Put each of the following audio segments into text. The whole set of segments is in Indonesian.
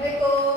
Bismillahirrahmanirrahim.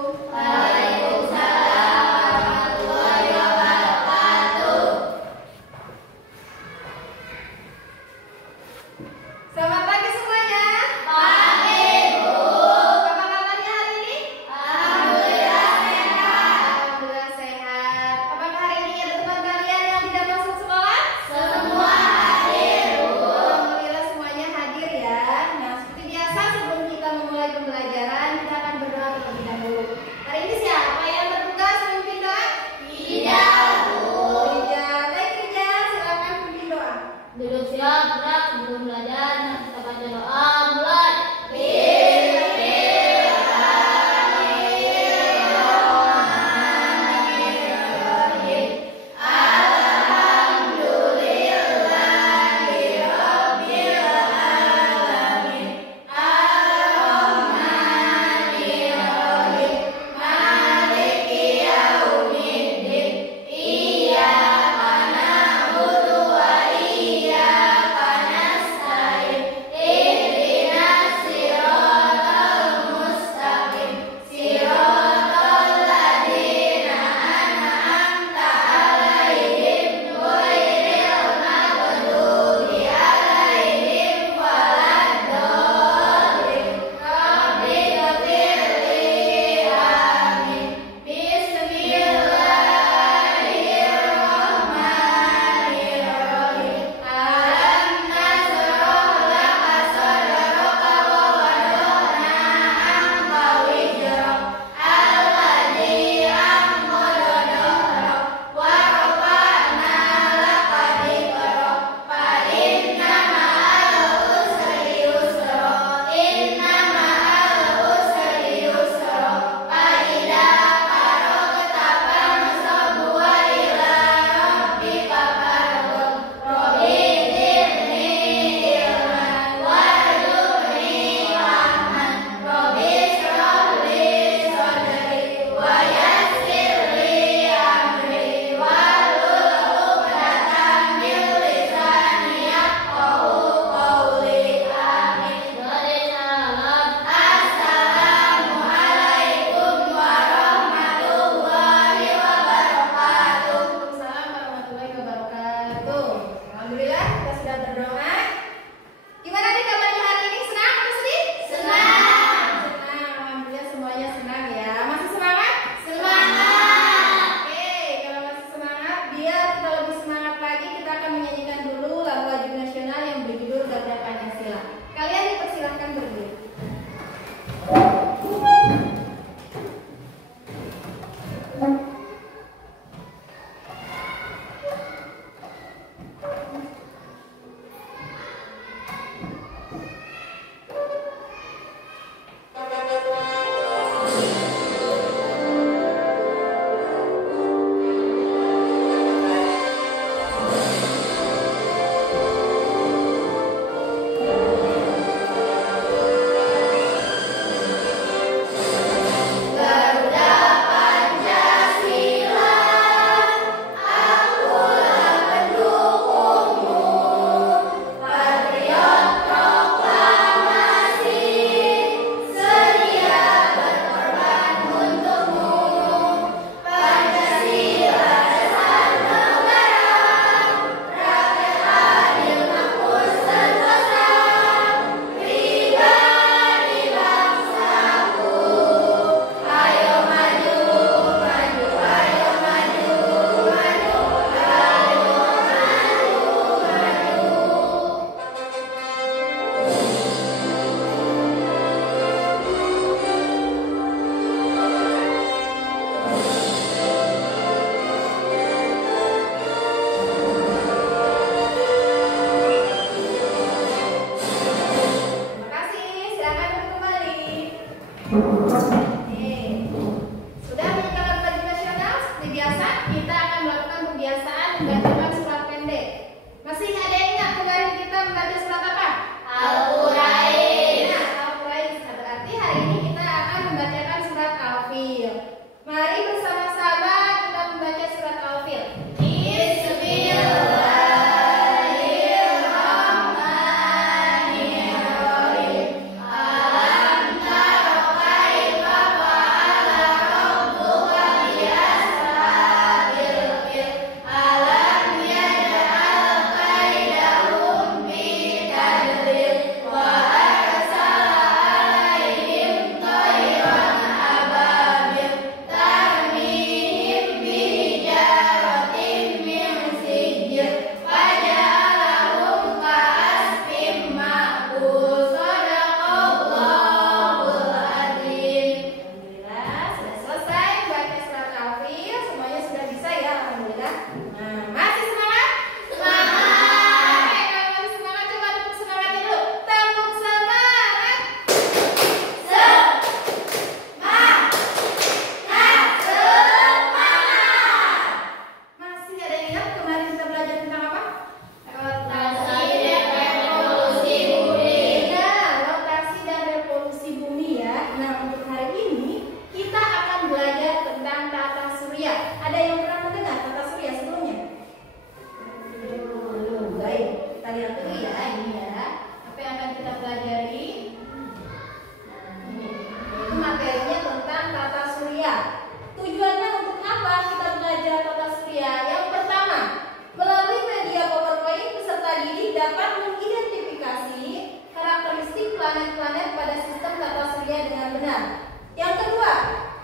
Nah, yang kedua,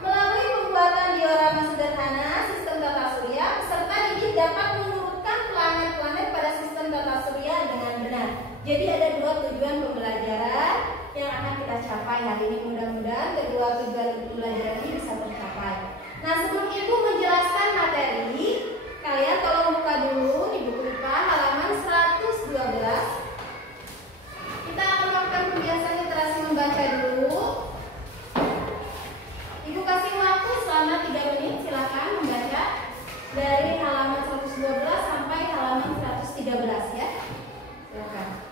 melalui pembuatan diorama sederhana sistem tata surya, peserta didik dapat menurunkan planet-planet pada sistem tata surya dengan benar. Jadi ada dua tujuan pembelajaran yang akan kita capai hari ini. Mudah-mudahan kedua tujuan pembelajaran ini bisa tercapai. Nah, sebelum ibu menjelaskan materi, kalian tolong buka dulu di buku IPA halaman 112. Kita akan melakukan kebiasaan literasi membaca dulu. Ibu kasih waktu selama 3 menit, silakan membaca dari halaman 112 sampai halaman 113 ya. Silakan.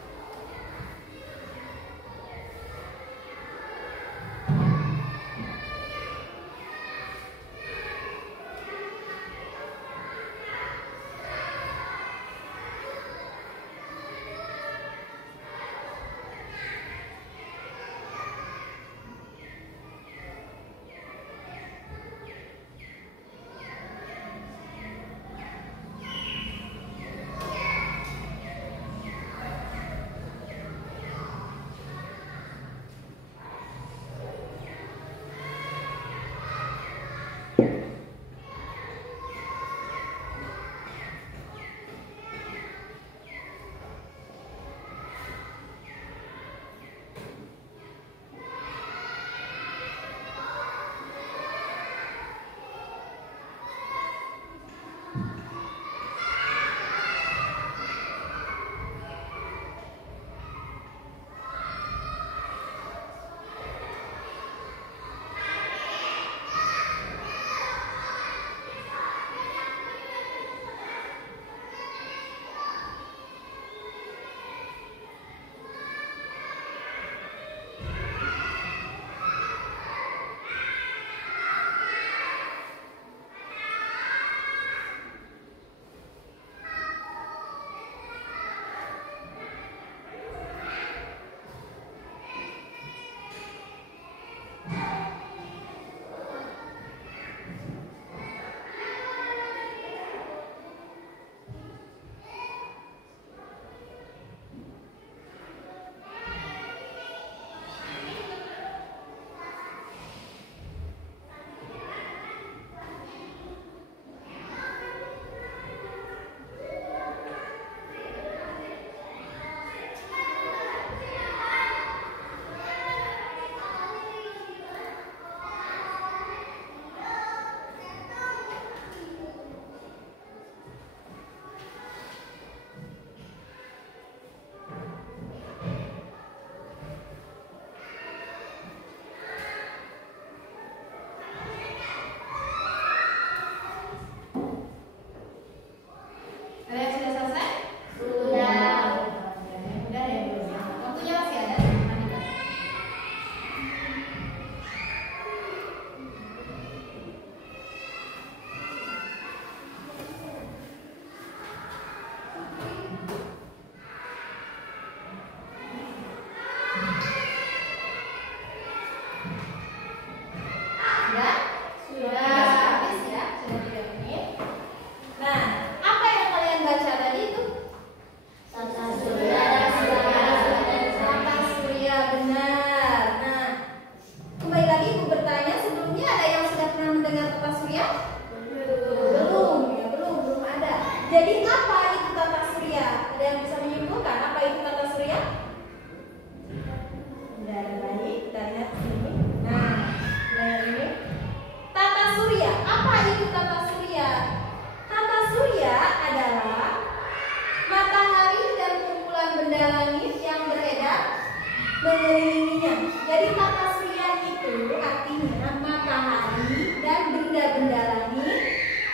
mengelilinginya. Jadi tata surya itu artinya matahari dan benda-benda langit,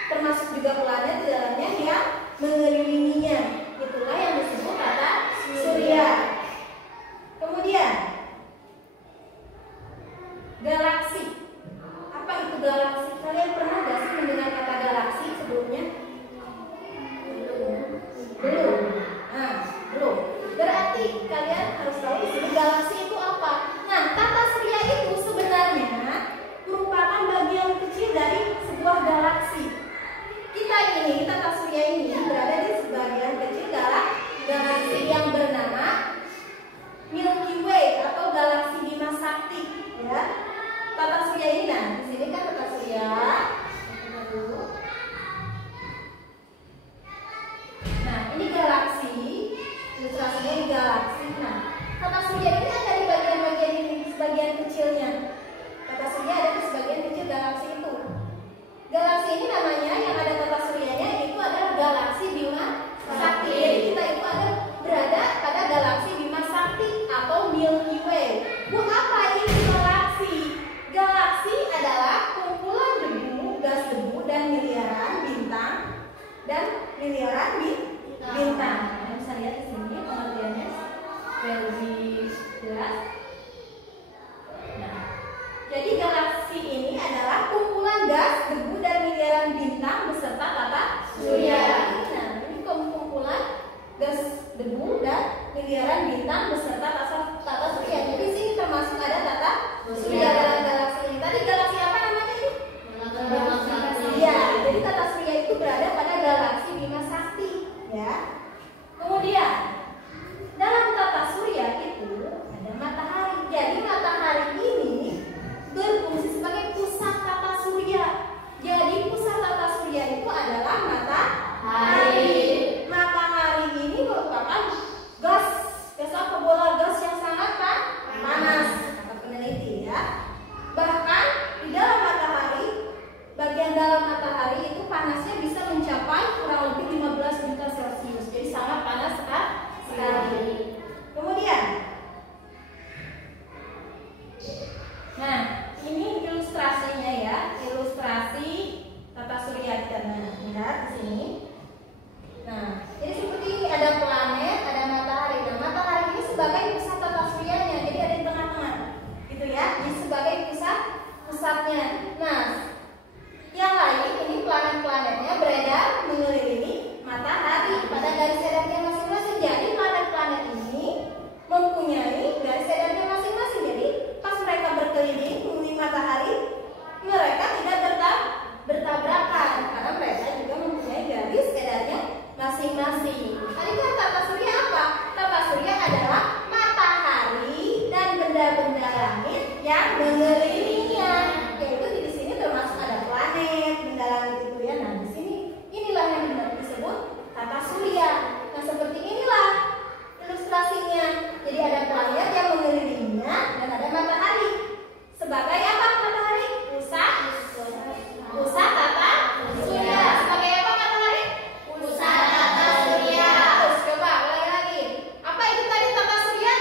termasuk juga planet di dalamnya yang mengelilinginya. Itulah yang disebut tata surya. Kemudian galaksi. Apa itu galaksi? Kalian pernah gak sih mendengar kata galaksi sebelumnya? Belum. Nah, belum. Berarti kalian harus tahu di sini galaksi itu apa. Nah, tata surya itu sebenarnya merupakan bagian kecil dari sebuah galaksi. Kita ini, tata surya ini berada di sebagian kecil galaksi yang bernama Milky Way atau galaksi Bima Sakti, ya. bintang. Kalian bisa lihat di sini pengertiannya supaya lebih jelas. Nah, jadi galaksi ini adalah kumpulan gas, debu, dan miliaran bintang beserta tata surya. Nah, ini kumpulan gas, debu, dan miliaran bintang beserta tata surya. Jadi sini termasuk ada tata surya dalam galaksi ini. Tadi galaksi apa namanya ini? Iya, jadi tata surya itu berada pada galaksi Bima Sakti, ya. Kemudian dalam tata surya itu ada matahari. Jadi matahari ini berfungsi sebagai pusat tata surya. Jadi pusat tata surya itu adalah matahari. Matahari ini merupakan gas apa, bola gas yang sangat panas, kata peneliti, ya. Bahkan di dalam matahari, bagian dalam matahari itu panasnya bisa mencapai kurang lebih 15 juta Celcius. Jadi sangat panas sekali. Kemudian, nah ini ilustrasinya, ya, ilustrasi tata surya kita. Nah, lihat di sini. Nah, jadi seperti ini, ada planet, ada matahari. Nah, matahari ini sebagai pusat tata suryanya, jadi ada di tengah-tengah, gitu ya. Ini sebagai pusatnya. Nah, yang lain ini planet-planetnya beredar mengelilingi matahari pada garis edarnya masing-masing. Jadi planet-planet ini mempunyai garis edarnya masing-masing. Jadi pas mereka berkeliling mengelilingi matahari, mereka tidak bertabrakan karena mereka juga mempunyai garis edarnya masing-masing. Tadi kan tata surya apa? Tata surya adalah matahari dan benda-benda langit yang mengelilinginya. Yaitu di sini termasuk ada planet, benda langit itu, ya. Nah, di sini inilah yang disebut tata surya. Nah, seperti inilah ilustrasinya. Jadi ada planet yang mengelilinginya dan ada matahari. Sebagai apa matahari? Pusat tata surya. Sebagai apa matahari? Pusat tata surya. Terus coba ulangi lagi. Apa itu tadi tata surya?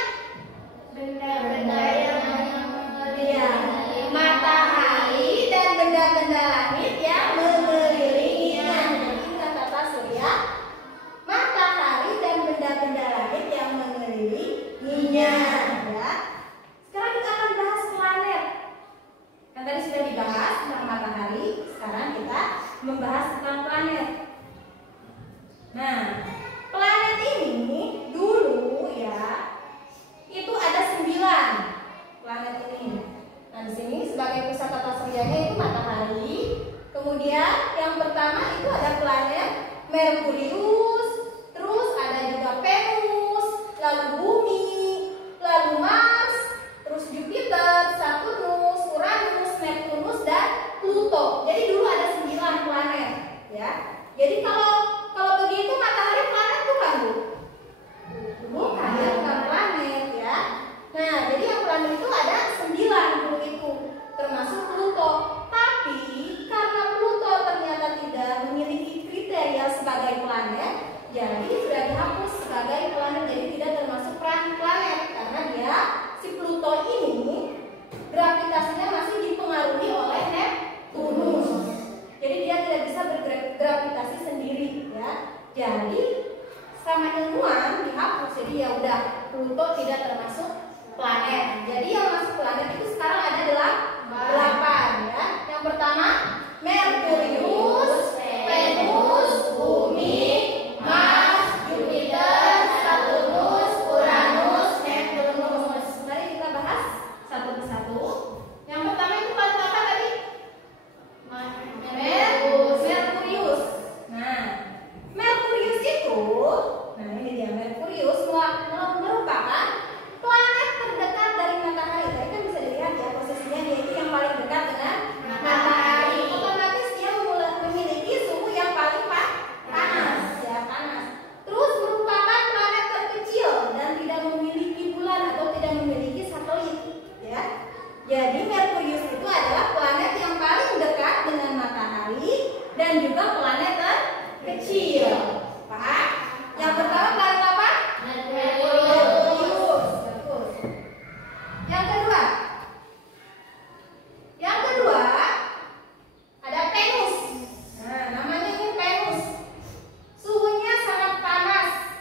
Benda-benda yang mengelilingi matahari dan benda-benda langit yang mengelilinginya. Ini tata surya, matahari dan benda-benda langit yang mengelilinginya, ya. Sekarang kita akan bahas planet. Kan tadi sudah dibahas tentang matahari, sekarang kita membahas tentang planet. Nah, planet ini dulu, ya, itu ada 9 planet ini. Nah, di sini sebagai pusat tata suryanya itu matahari. Kemudian yang pertama itu ada planet Merkurius, terus ada juga Venus, lalu Bumi, lalu Mars, terus Jupiter, Saturnus, Uranus, Neptunus, dan Pluto. Jadi dulu ada 9 planet, ya. Jadi kalau begitu matahari planet bukan, Bu? Bukan planet, ya. Nah, jadi yang planet itu ada 9 dulu itu, termasuk Pluto. Tapi karena Pluto ternyata tidak memiliki kriteria sebagai planet, jadi sudah dihapus sebagai planet, jadi tidak termasuk planet karena dia, si Pluto ini, gravitasinya masih dipengaruhi oleh Neptunus. Jadi dia tidak bisa bergravitasi sendiri, ya. Jadi sama ilmuwan dihapus. Jadi ya udah, Pluto tidak termasuk planet. Jadi yang masuk planet itu sekarang ada 8, ya. Yang pertama Merkurius, Venus, Bumi, Mars, Jupiter, Saturnus, Uranus, Neptunus. Mari kita bahas satu persatu. Yang pertama itu planet apa tadi? Merkurius. Nah, Merkurius itu, nah ini dia, Merkurius merupakan planet terdekat dari matahari. Tadi kan bisa dilihat, ya, posisinya dia itu yang paling dekat dengan matahari. Otomatis dia memiliki suhu yang paling panas, ya, panas. Terus merupakan planet terkecil dan tidak memiliki bulan atau tidak memiliki satelit, ya. Jadi Merkurius itu adalah planet yang paling dekat dengan matahari dan juga planet terkecil. Paham? Yang pertama planet apa? Merkurius. Bagus. Yang kedua ada Venus. Nah, namanya ini Venus. Suhunya sangat panas.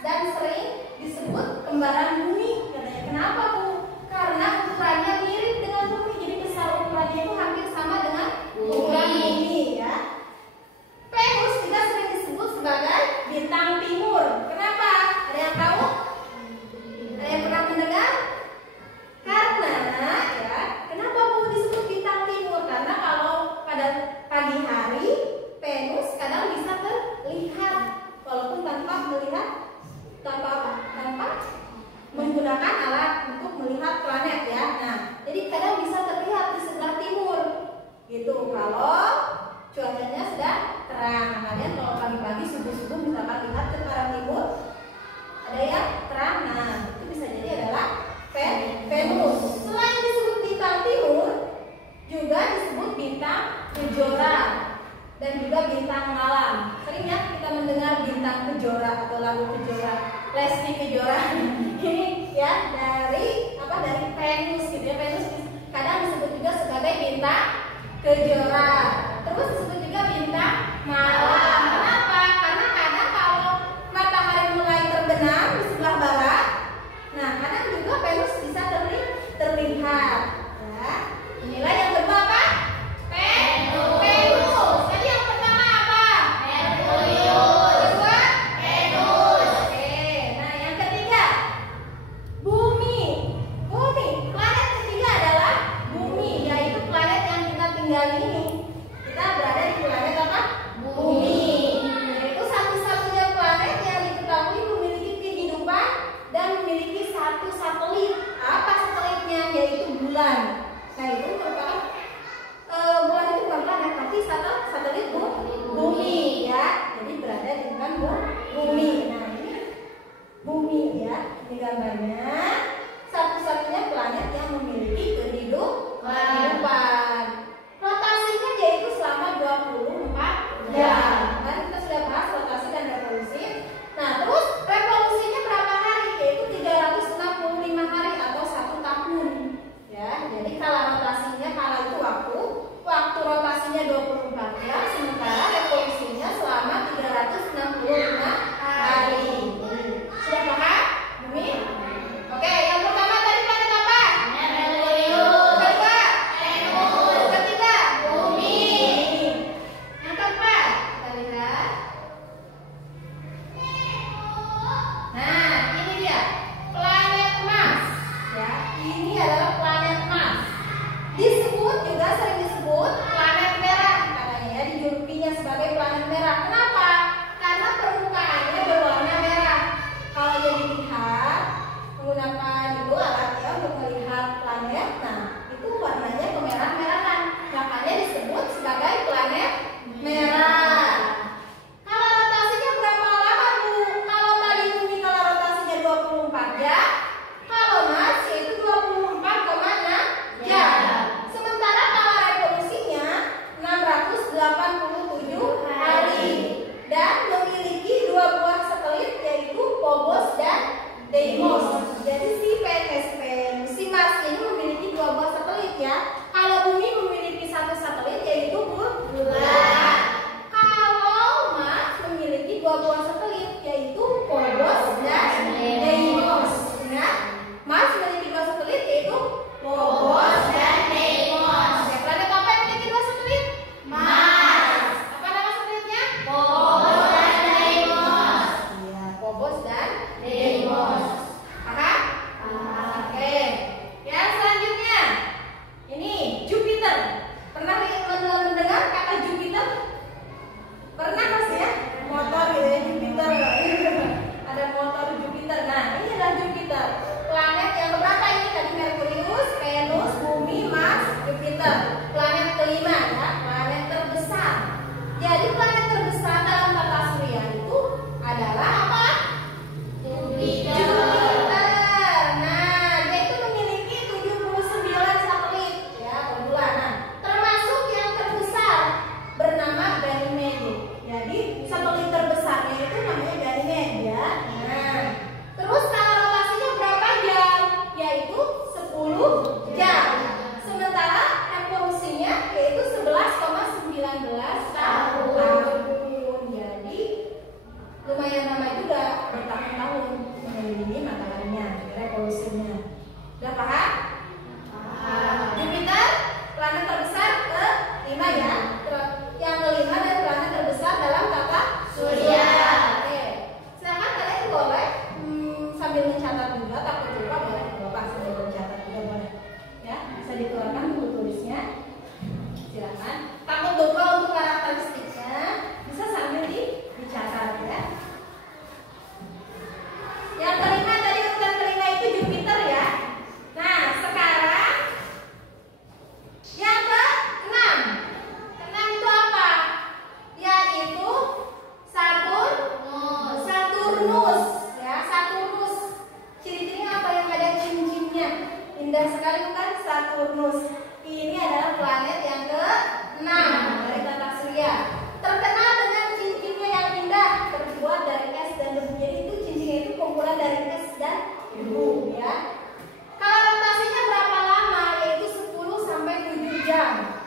bintang kejora. Terus disebut juga bintang malam. Kenapa? Karena kadang kalau matahari mulai terbenam di sebelah barat, nah kadang juga Venus bisa terlihat. Ya. Inilah yang kedua apa? Venus. Tadi yang pertama apa? Merkurius. Kedua? Venus. Oke. Nah yang ketiga, Bumi. Planet ketiga adalah Bumi, yaitu planet yang kita tinggali ini. Kita berada di planet apa? Bumi. Yaitu satu-satunya planet yang diketahui memiliki kehidupan dan memiliki satu satelit. Apa satelitnya? Yaitu bulan. Nah itu merupakan bulan itu bukan planet tapi satelit bumi ya. Jadi berada di dekat bumi. Nah ini Bumi ya. Ini gambarnya. Satu-satunya planet yang memiliki kehidupan. Rotasinya yaitu selama 24 jam. Kan kita sudah bahas rotasi dan revolusi. Nah, terus revolusinya berapa hari? Yaitu 365 hari atau 1 tahun. Ya, jadi kalau rotasinya itu waktu rotasinya 24 jam, sementara revolusinya selama 365 hari. Sudah paham? Bumi? Oke, yang pertama tadi planet apa? Merkurius. Kedua? Venus. Ketiga? Bumi. Yang keempat, kita lihat. Nah, ini dia planet Mars. Ya, ini adalah planet Mars. Sering disebut planet merah katanya ya, dijulukinya sebagai planet merah. Kenapa? Karena permukaannya berwarna merah. Kalau jadi lihat menggunakan itu alat ya untuk melihat planet, nah itu warnanya kemerah-merahan, makanya disebut sebagai planet merah. Kalau rotasinya berapa lama Bu? Kalau tadi Bumi kalau rotasinya 24 jam, kalau Mars yaitu 24,6 jam. Sementara kalau revolusinya 687 hari dan memiliki 2 buah satelit yaitu Phobos dan Deimos. Jadi si Mars ini memiliki 2 buah satelit ya. Kalau Bumi memiliki 1 satelit yaitu bulan. Kalau Mars memiliki 2 buah satelit yaitu Phobos dan Deimos. Ingat, Mars memiliki 2 satelit yaitu Phobos dan Deimos. Ya, planet apa yang memiliki 2 satelit? Mars. Apa nama satelitnya? Phobos dan Deimos. Iya, Phobos dan Deimos. Paham? Oke. Yang selanjutnya, ini Jupiter. Pernah mendengar kata Jupiter? Pernah pasti ya? Motor gitu ya, Jupiter. Ada motor Jupiter. Nah, ini adalah Jupiter. Planet yang keberapa ini? Tadi Merkurius, Venus, Bumi, Mars, Jupiter. Planet kelima ya, planet terbesar. Jadi planet terbesar dalam tata surya itu adalah apa? Jupiter. Nah, dia itu memiliki 79 satelit ya, bulan. Termasuk yang terbesar bernama Ganymede. Jadi satelit terbesarnya itu namanya Ganymede ya. Nah, terus kalau rotasinya berapa jam? Yaitu 10 jam. Sementara revolusinya yaitu 11,19 tahun. Jadi lumayan lama juga, bertahun-tahun mengelilingi mataharinya, revolusinya. Udah paham? Jupiter planet terbesar ke-5 ya. Yang kelima dan planet terbesar dalam tata surya. Oke. Silakan kalian boleh sambil mencatat juga, takut lupa boleh Bapak sambil mencatat juga boleh. Ya, bisa dikeluarkan buku tulisnya. Silakan. Takut lupa untuk karakteristiknya, bisa sambil dicatat ya. Yang kelima tadi urutan kelima itu Jupiter ya. Nah, sekarang yang ke-6. Ke-6 itu apa? Yaitu Saturnus ya, Saturnus. Ciri-cirinya apa? Yang ada cincinnya. Indah sekali bukan Saturnus. Ini adalah planet yang ke-6 dari tata surya. Terkenal dengan cincinnya yang indah, terbuat dari es dan debu. Jadi itu cincinnya itu kumpulan dari es dan debu ya. Kalau rotasinya berapa lama? Yaitu 10 sampai 7 jam.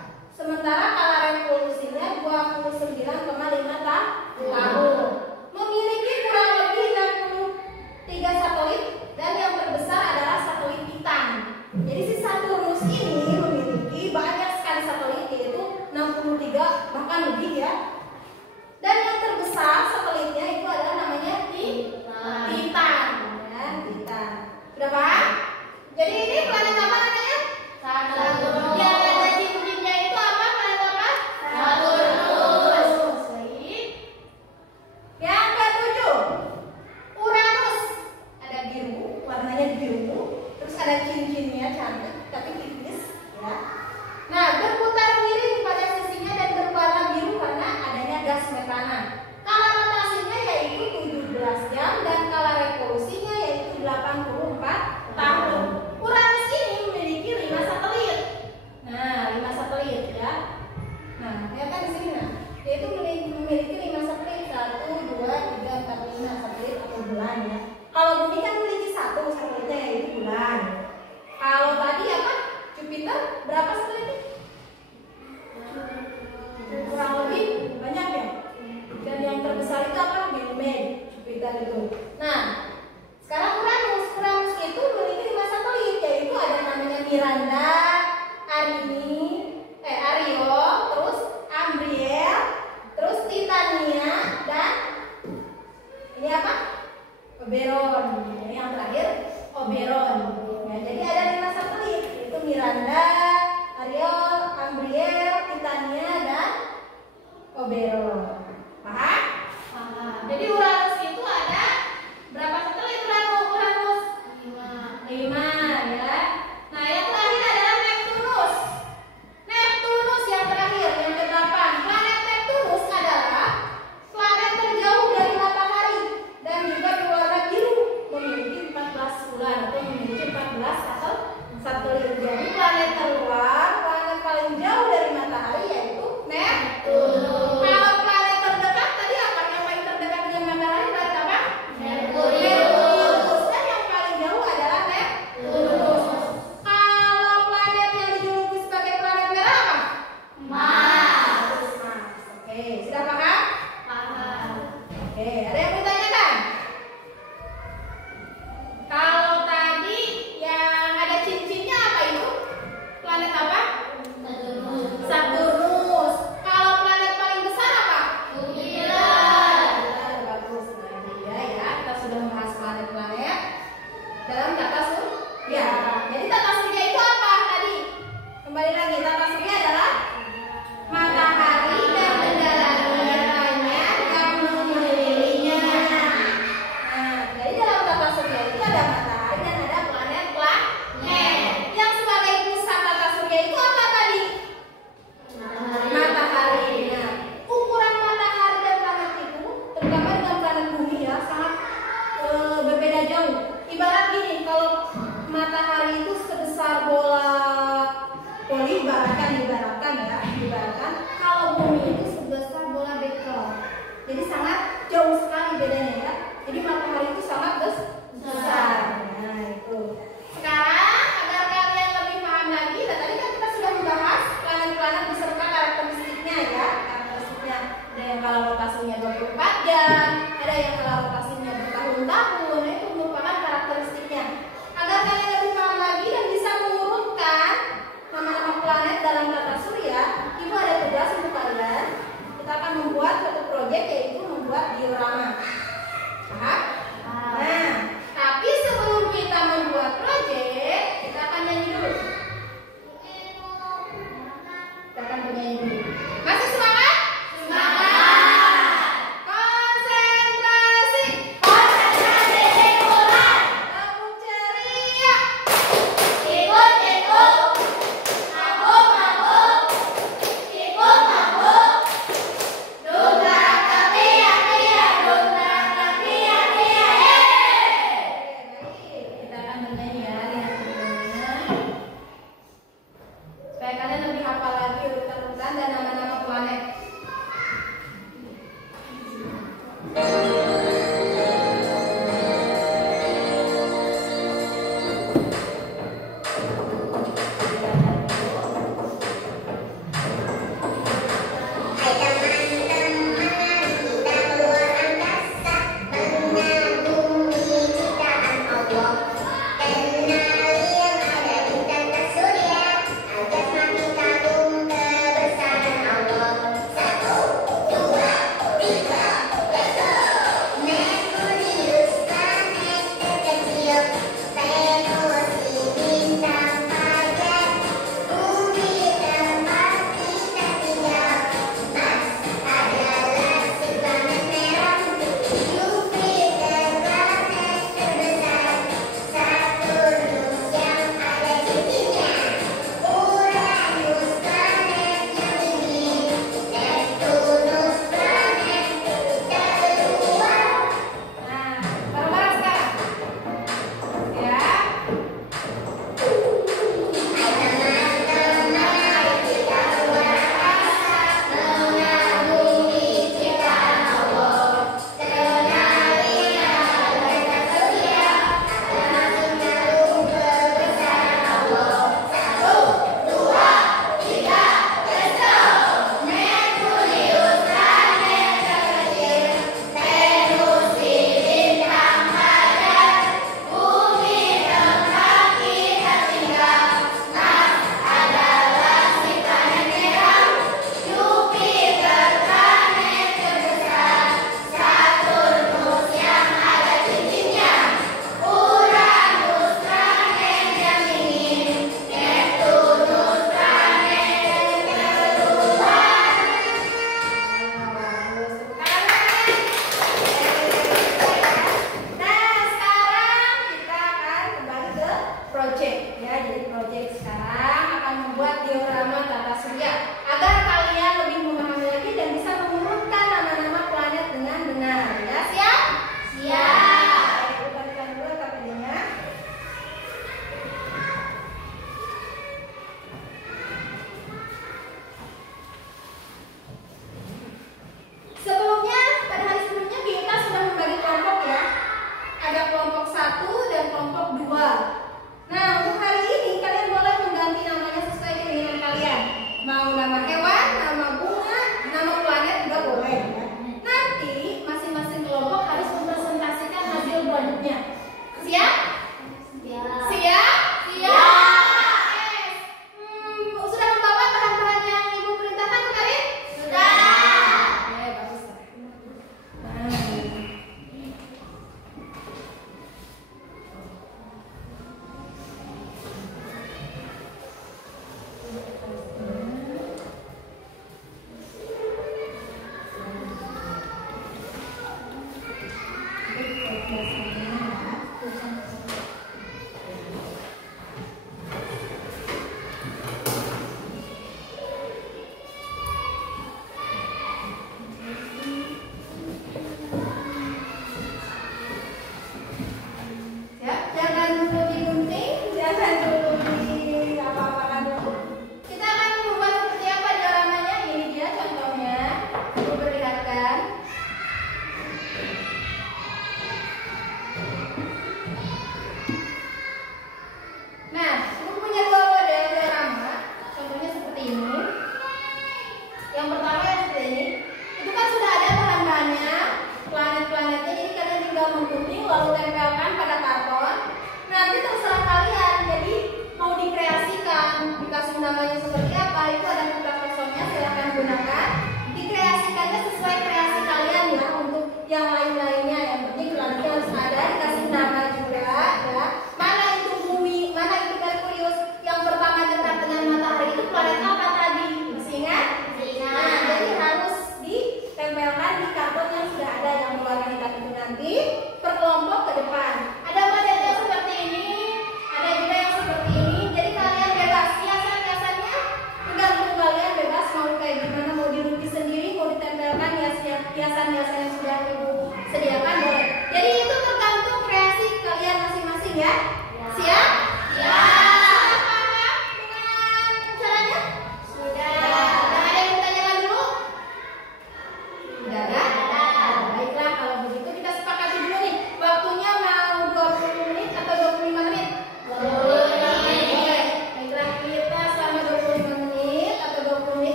diibaratkan kalau bumi itu sebesar bola bekel. Jadi sangat jauh sekali bedanya ya. Jadi matahari itu sangat besar. Nah itu. Sekarang agar kalian lebih paham lagi, tadi kan kita sudah membahas planet-planet beserta karakteristiknya ya. Karakteristiknya ada yang kalau rotasinya 24 jam, ada yang kalau rotasinya bertahun-tahun. Itu merupakan karakteristiknya. Agar kalian lebih paham lagi dan bisa mengurutkan nama-nama planet dalam tata surya, Ibu ada tugas untuk kalian. Kita akan membuat satu proyek, yaitu membuat diorama. Paham? Nah, tapi sebelum kita membuat proyek, kita akan nyanyi dulu. Kita akan bernyanyi dulu. Masih semangat? Semangat! Konsentrasi! Konsentrasi lingkungan! Tepuk ceria! Ikut-ikut! Mabuk-mabuk! Ikut-mabuk! Dongkrak teriak-teriak! Dongkrak teriak-teriak! Baik, kita akan bernyanyi ya. Lihat videonya. Supaya kalian lebih hafal lagi urutan-urutan dan nama-nama planet.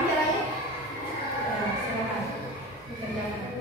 Paham caranya? Ya, silakan dikerjakan.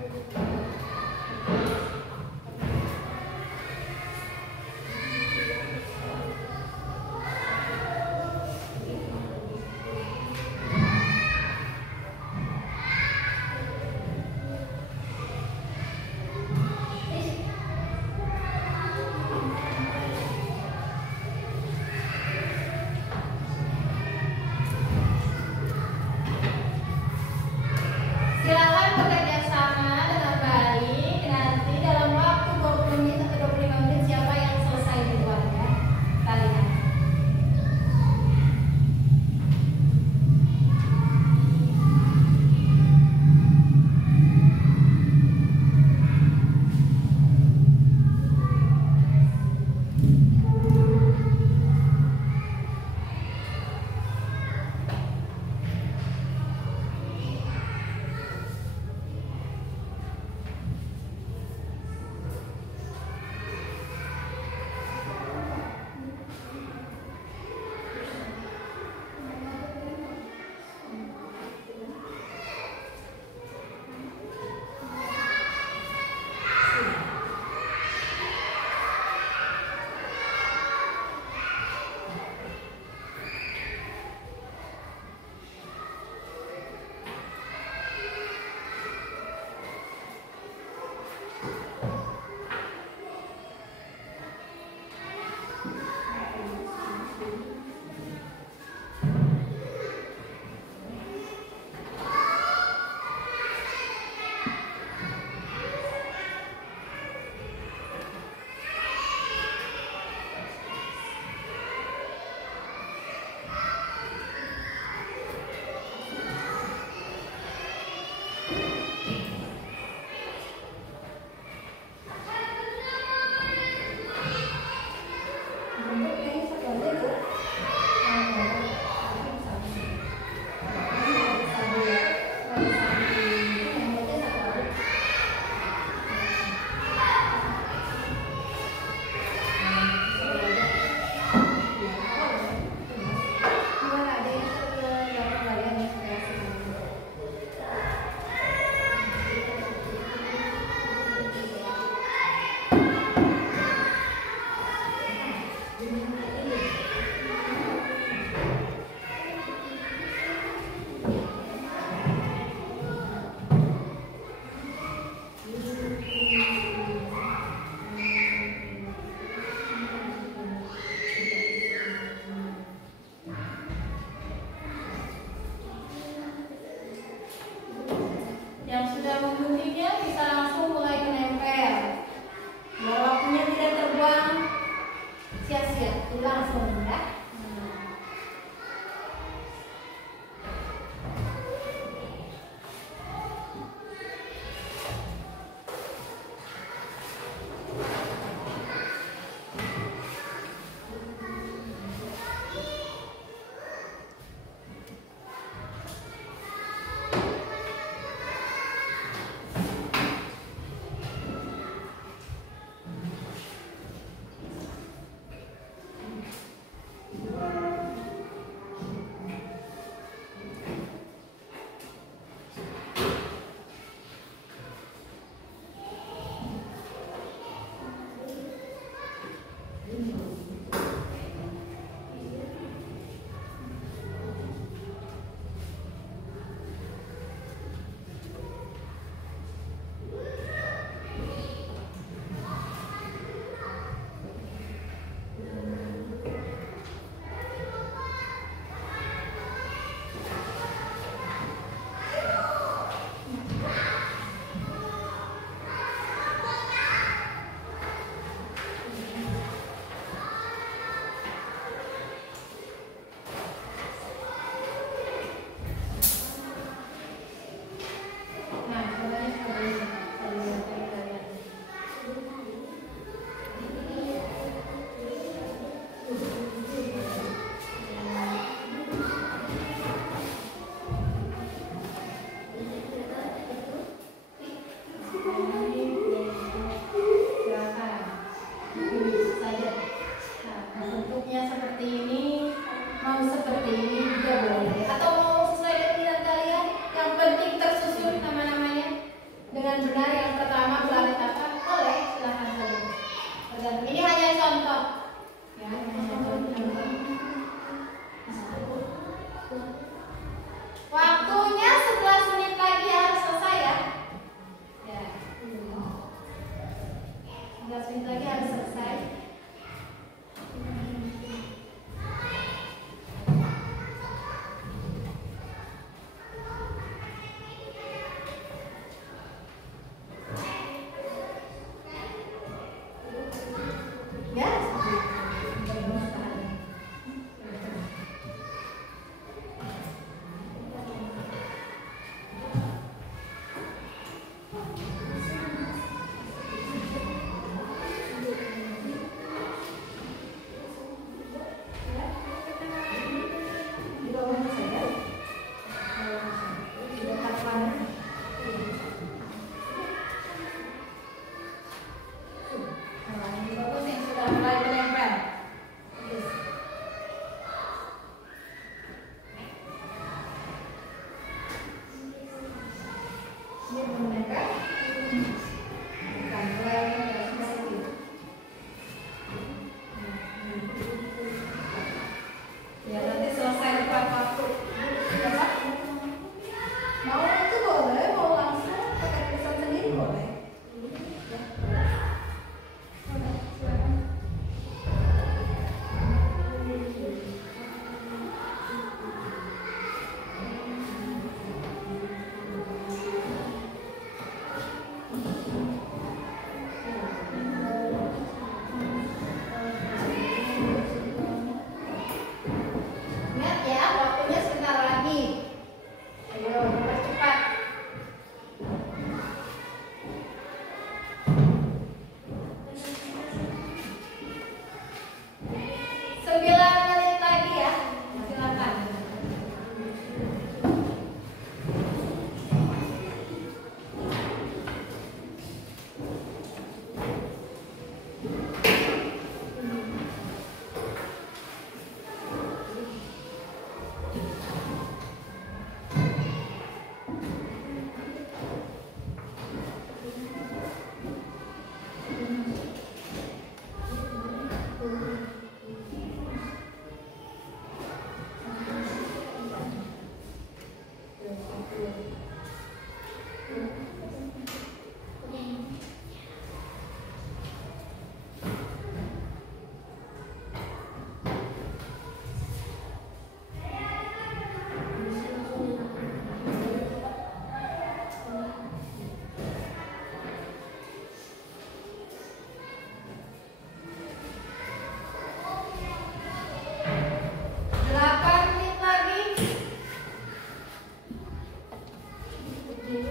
Silakan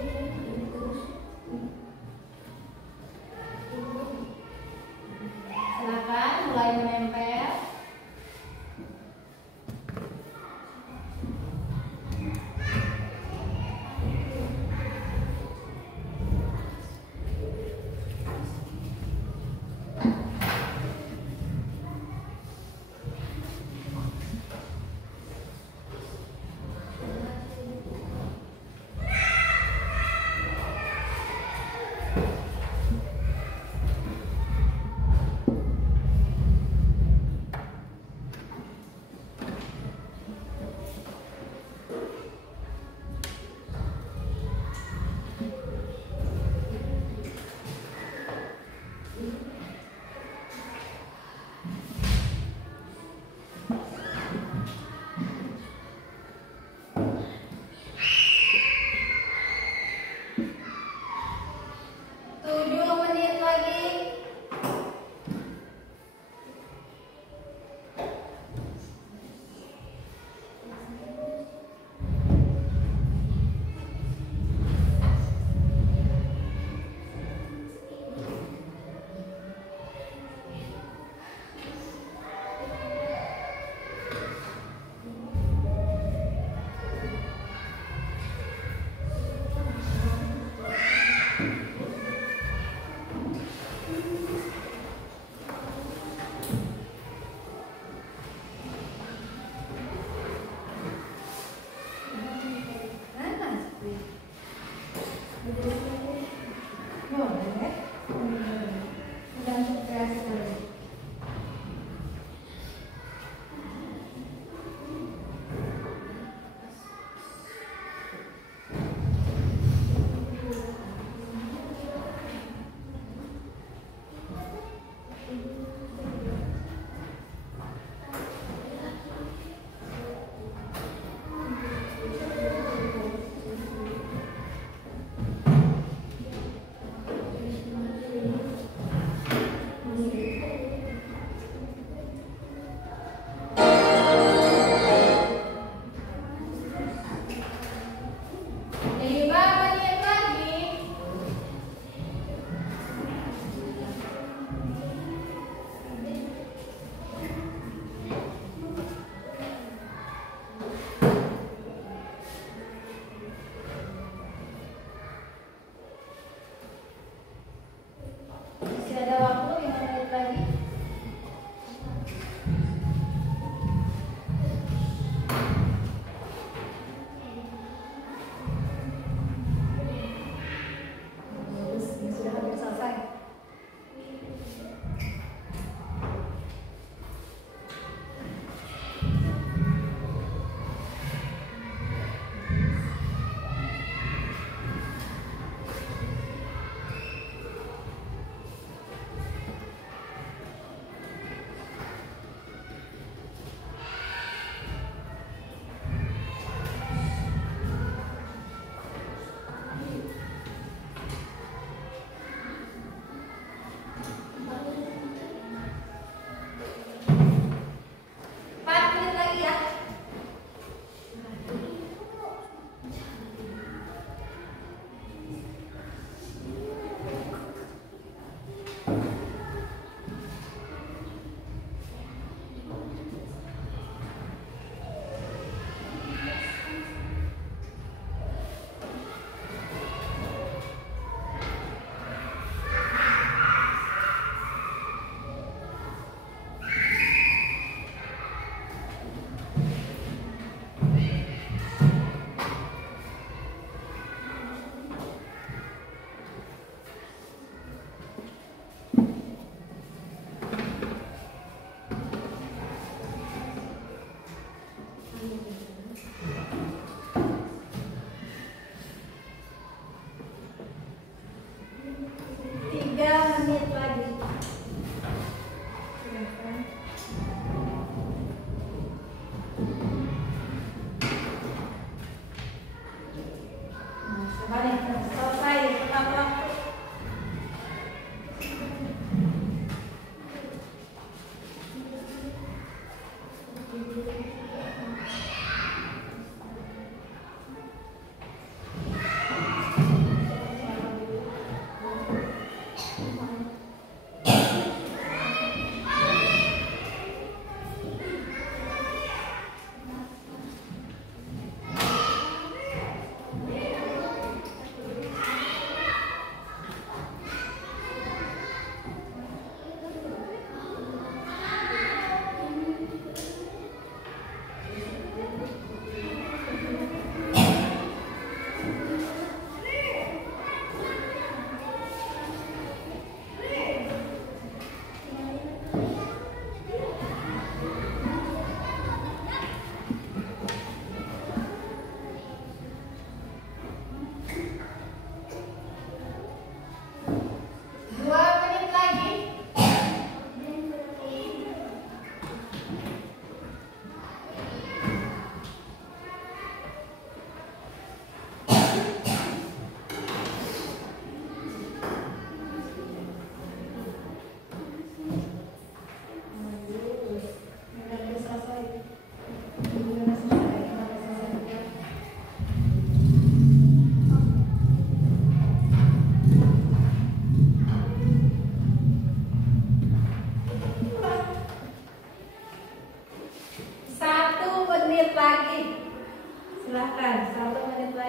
mulai menempel.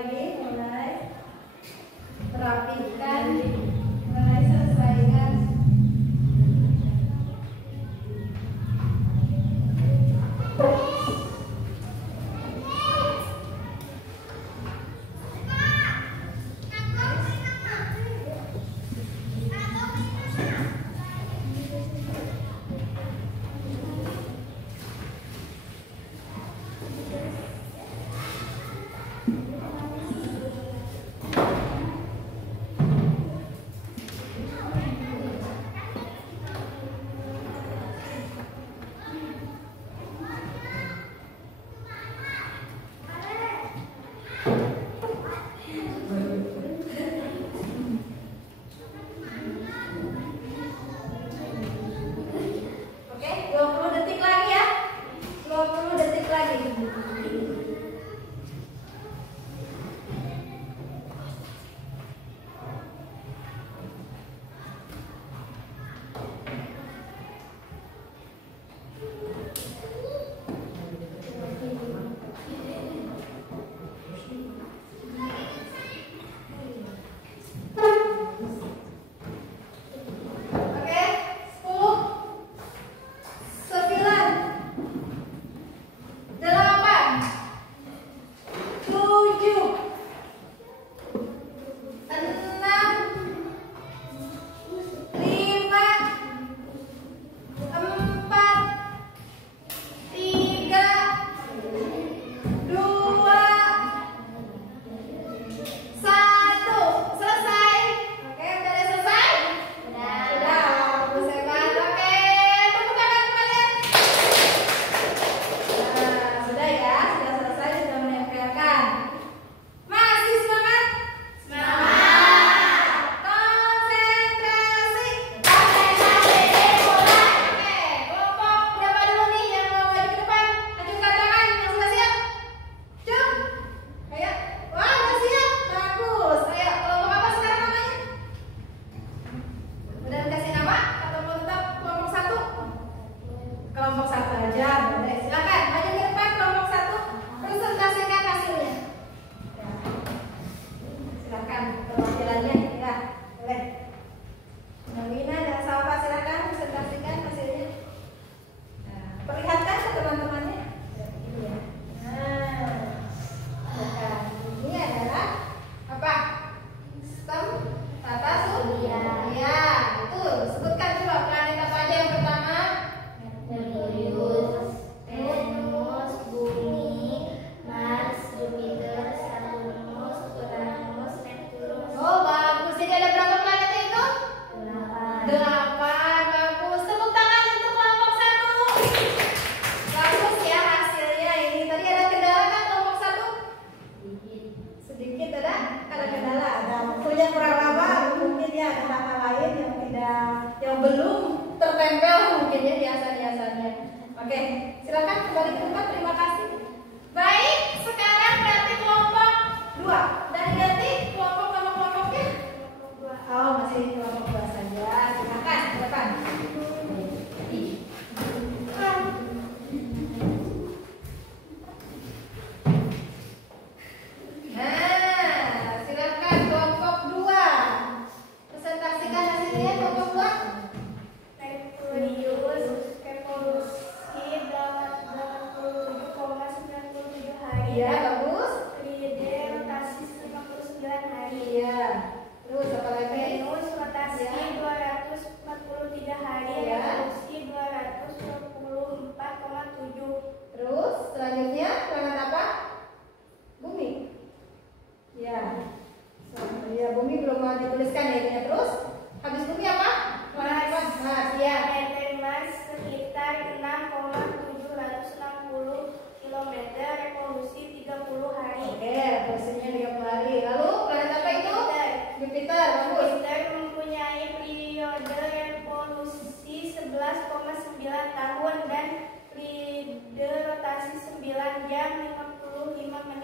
lagi, mulai rapikan, mulai selesaikan.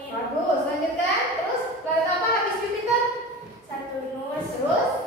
Bagus, lanjutkan. Terus planet apa habis Jupiter? Saturnus. Terus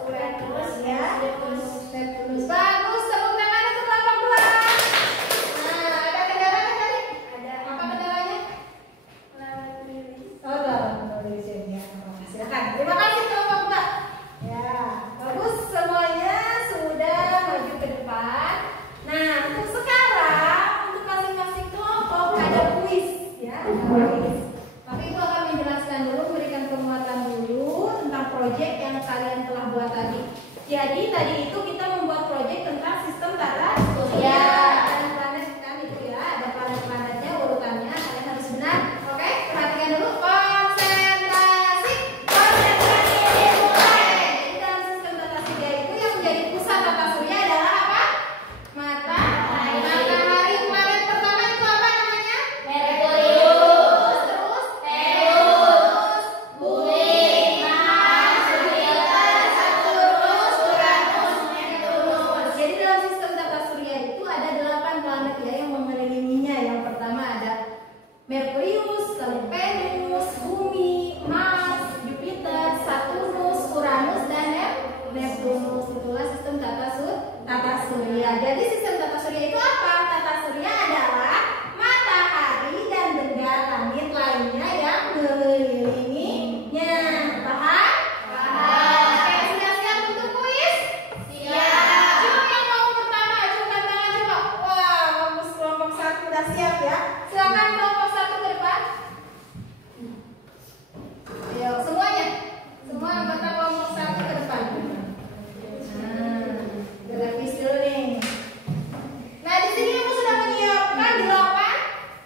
proyek yang kalian telah buat tadi. Jadi tadi itu kita membuat proyek tentang sistem tata surya. Ada planet kan itu ya, ada planet-planetnya urutannya. Kalian harus benar. Oke, perhatikan dulu. Konsentrasi, konsentrasi dimulai. Jadi dalam sistem tata surya itu yang menjadi pusat tata surya adalah apa? Matahari. Planet pertama itu apa namanya? Merkurius. Terus Venus, Bumi, Mars, Jupiter, Saturnus, Uranus, Neptunus. Jadi dalam sistem tata surya itu ada 8 planet ya yang mengelilinginya. Yang pertama ada Merkurius, lalu Venus, Bumi, Mars, Jupiter, Saturnus, Uranus, dan Neptunus. Itulah sistem tata surya. Jadi sistem tata surya itu apa? Tata surya adalah matahari dan benda langit lainnya yang mengelilinginya. Paham? Paham. Oke, sudah siap untuk kuis? Siap. Coba yang mau pertama, ajukan tangan coba. Wah, bagus, kelompok 1 udah siap ya. Silakan kelompok 1 ke depan. Ayo, semuanya. Semua anggota kelompok 1 ke depan. Grafis dulu nih. Nah, di sini aku sudah menyiapkan 8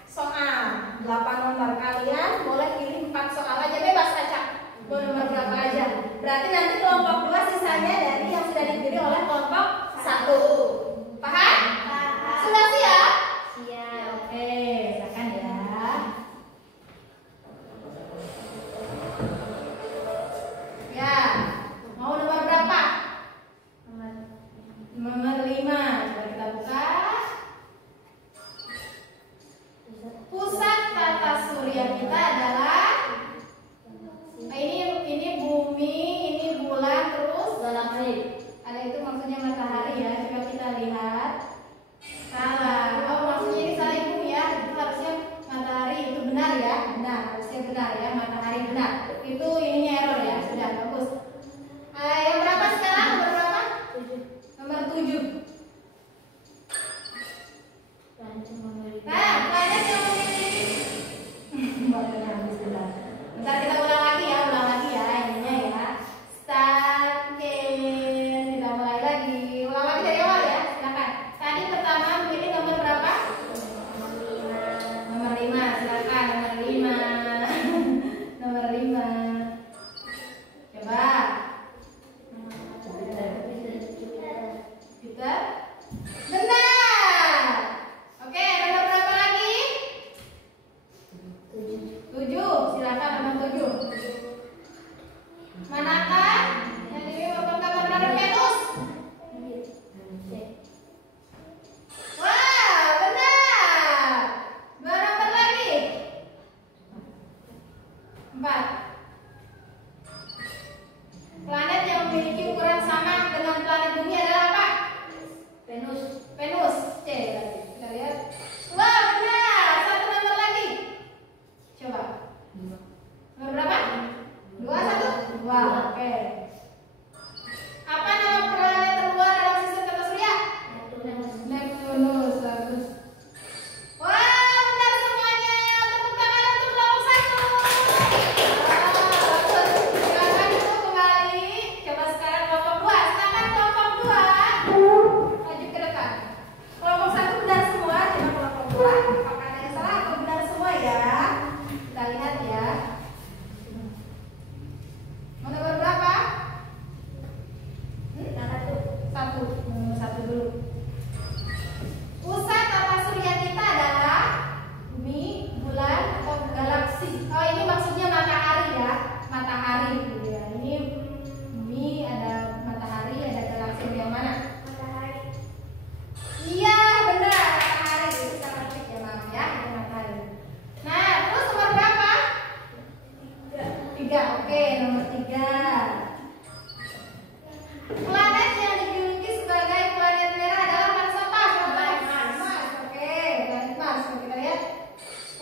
soal. 8 nomor, kalian boleh pilih 4 soal aja, bebas acak. Mau nomor berapa aja. Berarti nanti kelompok 2 sisanya dari yang sudah dipilih oleh kelompok 1. Paham? Paham. Sudah siap? Siap. Oke, silakan ya. Ya, mau nomor berapa? Nomor 5. Coba kita buka. Pusat tata surya kita adalah ini bumi, ini bulan, terus galaksi. Ada itu maksudnya matahari ya. Coba kita lihat. Salah. Oh, maksudnya ini salah ibu ya. Itu harusnya matahari itu benar ya. Benar, harusnya benar ya. Matahari benar. Itu ininya error ya. Sudah bagus. Yang berapa sekarang? Nomor berapa? Nomor 7. Nah, planet yang memiliki bentar kita ulang lagi ya ininya ya. Start, kita mulai lagi. Ulang lagi dari awal ya, silakan. Tadi pertama memilih nomor berapa? Nomor 5, silakan nomor 5. Nomor 5. Coba. Jupiter. Benar. Oke, nomor berapa lagi? 7. Silakan nomor 7. Manakah yang ini merupakan planet Venus? Wah, benar. 2 nomor lagi. 4. Planet yang memiliki ukuran sama dengan planet bumi adalah apa? Venus. C. Kita lihat. Wah, benar. 1 nomor lagi. Coba. Nomor berapa? 2, 1. Wah, oke. Apa nama planet terluar dalam sistem tata surya? Neptunus. Bagus. Wah, benar semuanya. Tepuk tangan untuk kelompok 1. Bagus. Silakan itu kembali. Coba sekarang kelompok 2. Silakan kelompok 2. Maju ke depan. Kelompok 1 benar semua. Coba kelompok 2. Apakah ada yang salah atau benar semua ya? Kita lihat ya. Mau nomor berapa? 1. Nomor 1 dulu. Pusat tata surya kita adalah bumi, bulan, atau galaksi. Oh, ini maksudnya matahari ya. Matahari gitu ya. Ini bumi, ada matahari, ada galaksi. Yang mana? Matahari. Iya, benar. Matahari. Itu kita ketik ya, maaf ya. Itu matahari. Nah, terus nomor berapa? 3. Oke, nomor 3. Planet yang dijuluki sebagai planet merah adalah Mars apa? Mars. Oke, planet Mars. Kita lihat.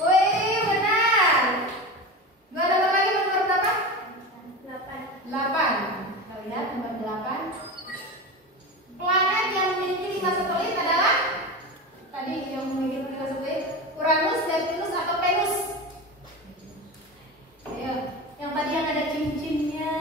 Wih, benar. 2 nomor lagi, nomor berapa? 8. Kita lihat nomor 8. Planet yang memiliki 5 satelit adalah tadi yang memiliki 5 satelit Uranus, Neptunus, atau Venus. Ayo, yang tadi yang ada cincinnya.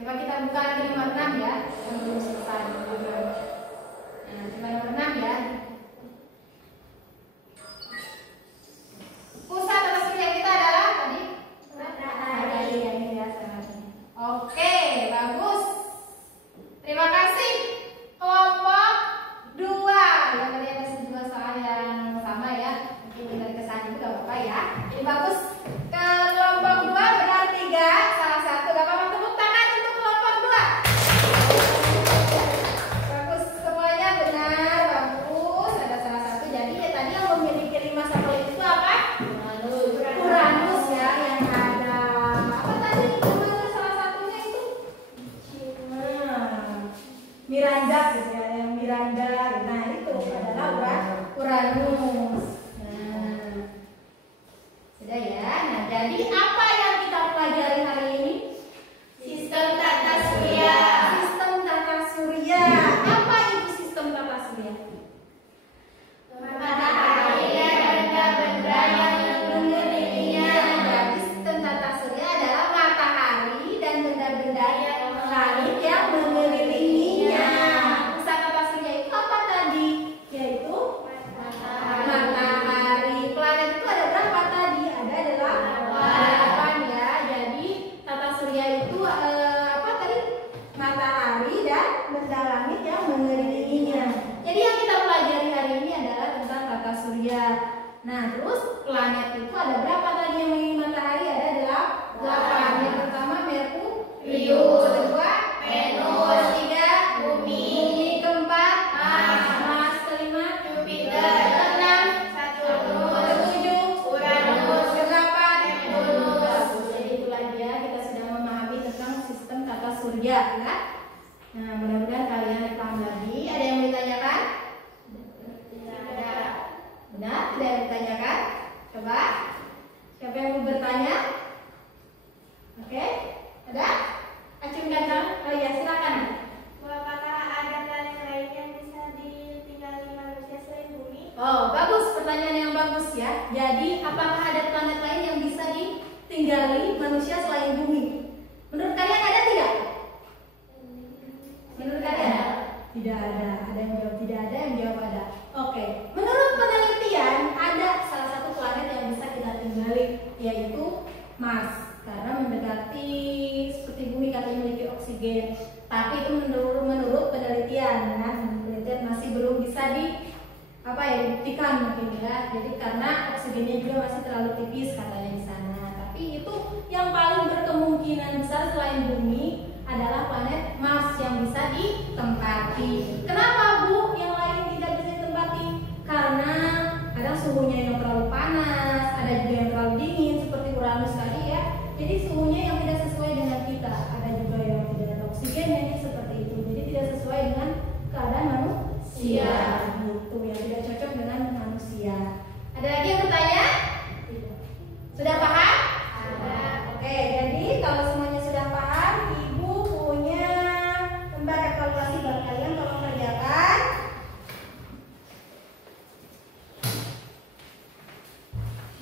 Coba kita buka lagi nomor 6 ya, yang belum selesai. Nah, coba nomor 6 ya. Pusat tata surya kita adalah tadi matahari. Ini ya sangatnya. Oke, bagus. Terima kasih. Kelompok 2. Ya tadi ada dua soal yang sama ya. Mungkin kita dikesan juga gak apa-apa ya. Jadi bagus. Ke kelompok 2 benar 3, salah 1. Gak apa-apa, tepuk tangan untuk kelompok 2. Bagus, semuanya benar, bagus. Ada salah satu. Jadi ya tadi yang memiliki 5 satelit itu apa? Uranus ya, yang ada apa tadi namanya salah satunya itu? Miranda gitu ya, yang Miranda. Nah itu adalah Uranus. Nah, sudah ya. Nah jadi apa yang kita pelajari hari ini? Sistem tata surya. Sistem tata surya. Apa itu sistem tata surya? Matahari dan benda-benda yang mengelilinginya. Jadi sistem tata surya adalah matahari dan benda-benda yang langit yang mengelilinginya. Pusat tata surya itu apa tadi? Yaitu matahari. Planet itu ada berapa tadi? Ada 8 ya. Jadi tata surya itu apa tadi? Matahari dan benda langit yang mengelilinginya. Jadi yang kita pelajari hari ini adalah tentang tata surya. Nah, terus planet itu ada berapa tadi yang mengelilingi matahari? Ada 8. Yang pertama Merkurius, kedua Venus, ketiga Bumi, keempat Mars, kelima Jupiter, keenam Saturnus, ketujuh Uranus, kedelapan Neptunus. Jadi itulah dia, kita sudah memahami tentang sistem tata surya ya. Nah, mudah-mudahan kalian paham lagi. Ada yang mau ditanyakan? Tidak. Benar? Tidak yang ditanyakan? Coba. Siapa yang mau bertanya? Oke. Ada? Acungkan tangan. Oh iya, silakan. Apakah ada planet lain yang bisa ditinggali manusia selain bumi? Oh, bagus, pertanyaan yang bagus ya. Jadi, apakah ada planet lain yang bisa ditinggali manusia selain bumi? Menurut kalian ada tidak? Menurut kalian? Tidak ada. Ada yang jawab tidak ada, yang jawab ada. Oke. Menurut penelitian, ada salah satu planet yang bisa kita tinggali, yaitu Mars. Karena mendekati seperti bumi, katanya memiliki oksigen. Tapi itu menurut penelitian, ya. Penelitian masih belum bisa dibuktikan mungkin ya. Jadi karena oksigennya juga masih terlalu tipis katanya di sana. Tapi itu yang paling berkemungkinan besar selain bumi adalah planet Mars yang bisa ditempati. Kenapa Bu yang lain tidak bisa ditempati? Karena kadang suhunya yang terlalu panas, ada juga yang terlalu dingin seperti Uranus tadi ya. Jadi suhunya yang tidak sesuai dengan kita. Ada juga yang tidak ada oksigennya seperti itu. Jadi tidak sesuai dengan keadaan manusia. Gitu, yang tidak cocok dengan manusia. Ada lagi yang bertanya? Sudah paham? Ada. Oke, jadi kalau semuanya sudah paham, Ibu punya lembar evaluasi buat kalian tolong kerjakan.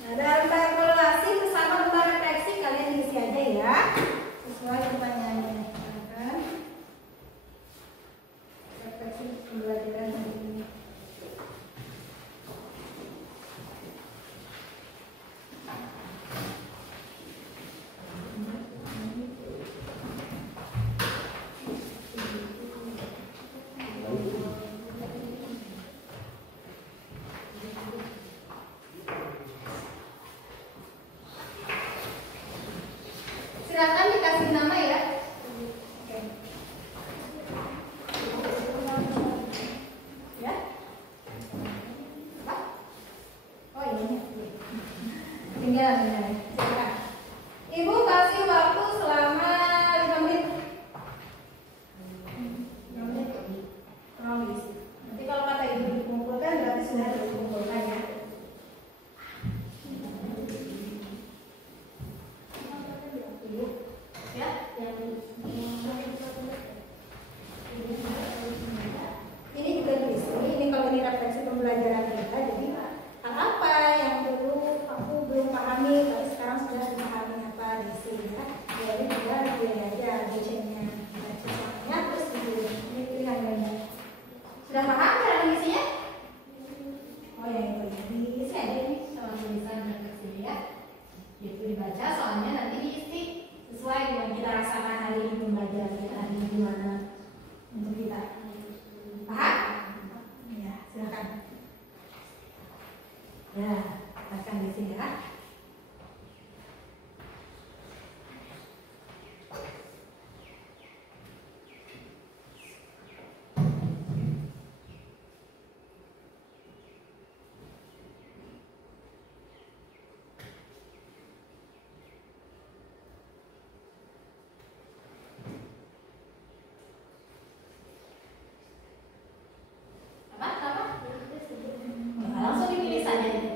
Nah, dalam lembar evaluasi bersama lembar refleksi kalian isi aja ya, sesuai pertanyaannya. Silakan. Refleksi pembelajaran hari ini. Silakan dikasih nama ya. Oke. Ya. Apa? Oh ini. Tinggal ya. Silakan. Ibu kasih waktu selama 5 menit. 5 menit. Kurang lebih. Nanti kalau kata ibu dikumpulkan berarti sudah dikumpulkan ya. Ya, ini juga tulis. Ini kalau ini referensi pembelajaran kita. Jadi hal apa yang dulu aku belum pahami, tapi sekarang sudah dipahami apa di sini ya. Jadi juga pilih aja DC-nya. kita rasakan hari ini pembelajaran kita hari ini gimana untuk kita? Paham? Ya, silakan. Ya, silakan di sini ya. Langsung dipilih saja. Ya.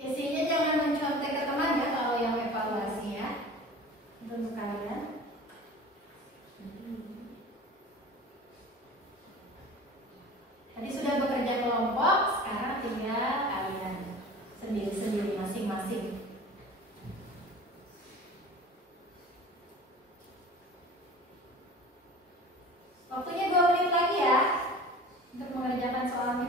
Isinya jangan mencontek ke teman ya kalau yang evaluasi ya. Untuk kalian. Tadi sudah bekerja kelompok, sekarang tinggal kalian sendiri-sendiri masing-masing. Waktunya 2 menit lagi ya untuk mengerjakan soalnya.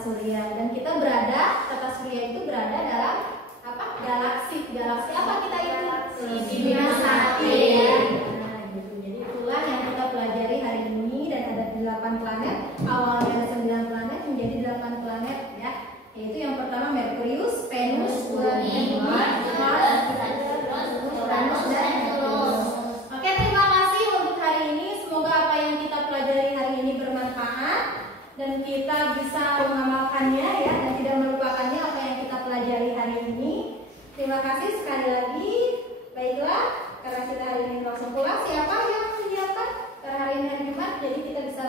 surya. Dan kita tata surya itu berada dalam apa? Galaksi. Galaksi apa kita itu? Bima Sakti. Nah, gitu. Jadi itulah yang kita pelajari hari ini, dan ada 8 planet. Awalnya ada 9 planet menjadi 8 planet ya. Yaitu yang pertama Merkurius, Venus, Bumi, Mars, Uranus, dan Neptunus. Oke, terima kasih untuk hari ini. Semoga apa yang kita pelajari hari ini bermanfaat dan kita bisa mengamalkannya ya, dan tidak melupakannya apa yang kita pelajari hari ini. Terima kasih sekali lagi. Baiklah, karena kita hari ini langsung pulang, siapa yang menyiapkan? Karena hari ini hari Jumat, jadi kita bisa